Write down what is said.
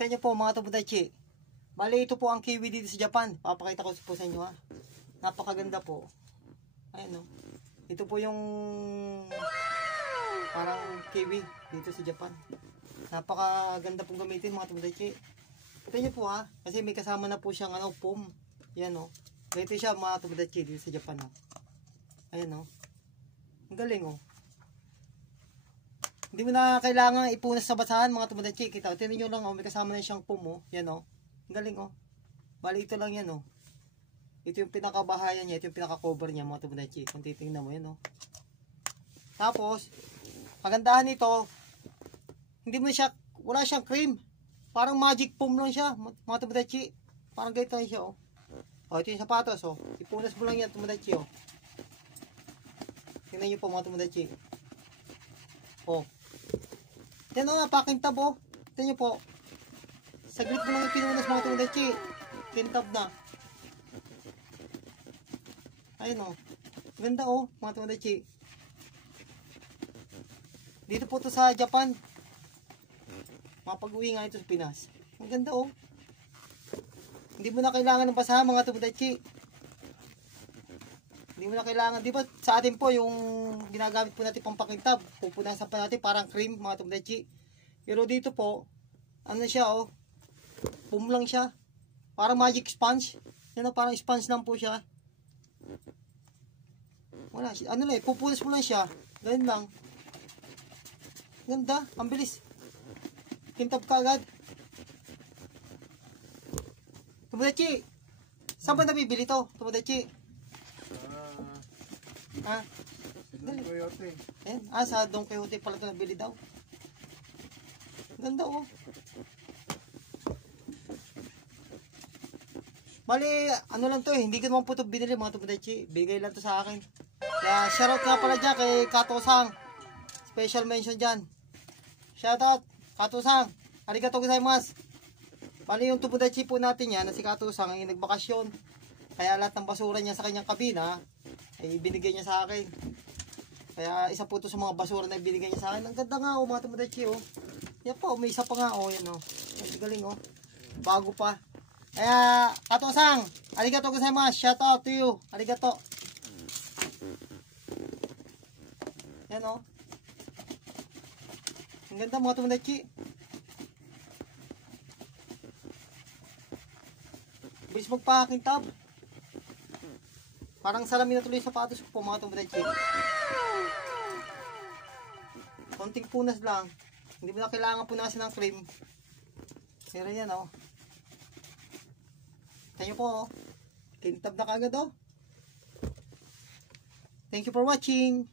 Kita niyo po mga Tomodachi. Bali ito po ang kiwi dito sa Japan. Papakita ko po sa inyo ha. Napakaganda po. Ayan o. Ito po yung parang kiwi dito sa Japan. Napakaganda pong gamitin mga Tomodachi. Kita niyo po ha. Kasi may kasama na po siyang foam. Yan o. Ganito siya mga Tomodachi dito sa Japan o. Ayan o. Ang galing o. Hindi mo na kailangan ipunas sa basahan mga Tomodachi. Kita, tinan nyo lang, may kasama na siyang foam, yan o. Ang galing o. Bali ito lang yan o. Ito yung pinakabahayan niya, ito yung pinaka-cover niya mga Tomodachi. Kung titingnan mo yan o. Tapos, kagandahan nito, hindi mo siya, wala siyang cream. Parang magic foam lang siya mga Tomodachi. Parang ganito lang siya o. O, ito yung sapatos o. Ipunas mo lang yan Tomodachi o. Tingnan nyo po mga Tomodachi. O. Yan o nga, pakintab o. Tignan nyo po. Saglit mo lang yung pinunas mga Tomodachi. Kintab na. Ayun o. Ganda o, mga Tomodachi. Dito po to sa Japan. Mapag-uwi nga ito sa Pinas. Ang ganda o. Hindi mo na kailangan ng basahan mga Tomodachi. Hindi mo na kailangan. Di ba sa atin po yung ginagamit po natin pang pakintab. Pupunasan pa natin parang cream mga Tomodachi. Pero dito po, ano siya oh. Foam lang siya. Parang magic sponge. Yan o, parang sponge lang po siya. Wala, ano lang, pupunas mo lang siya. Ganyan lang. Ganda, ang bilis. Kintab ka agad. Tomodachi, saan ba nabibili to? Tomodachi? Ha? Don Quixote. Ayan, sa Don Quixote pala ito nabili daw. Ganda oh. Bali, ano lang to eh, hindi ko naman po ito binili mga Tomodachi. Bigay lang to sa akin. Kaya shoutout nga pala dyan kay Kato-sang. Special mention dyan. Shoutout, Kato-sang. Arigatou gozaimasu. Bali yung Tomodachi po natin yan, na si Kato-sang ay nagbakasyon. Kaya lahat ng basura niya sa kanyang kabina, ay binigay niya sa akin. Kaya isa po ito sa mga basura na binigay niya sa akin. Ang ganda nga oh mga Tomodachi oh. Yan po, may isa pa nga oh, yan oh. Ang galing oh. Bago pa. Kaya, Kato-sang, arigatou gozaimasu. Shout out to you. Arigatou. Yan oh. Ang ganda mga Tomodachi. Bilis magpakintab. Parang salamin na tuloy yung sapatos ko po mga Tomodachi. Konting punas lang. Hindi mo na kailangan punasan ng cream. Pero yan oh. Tingnan nyo po oh. Kintab na kagad oh. Thank you for watching.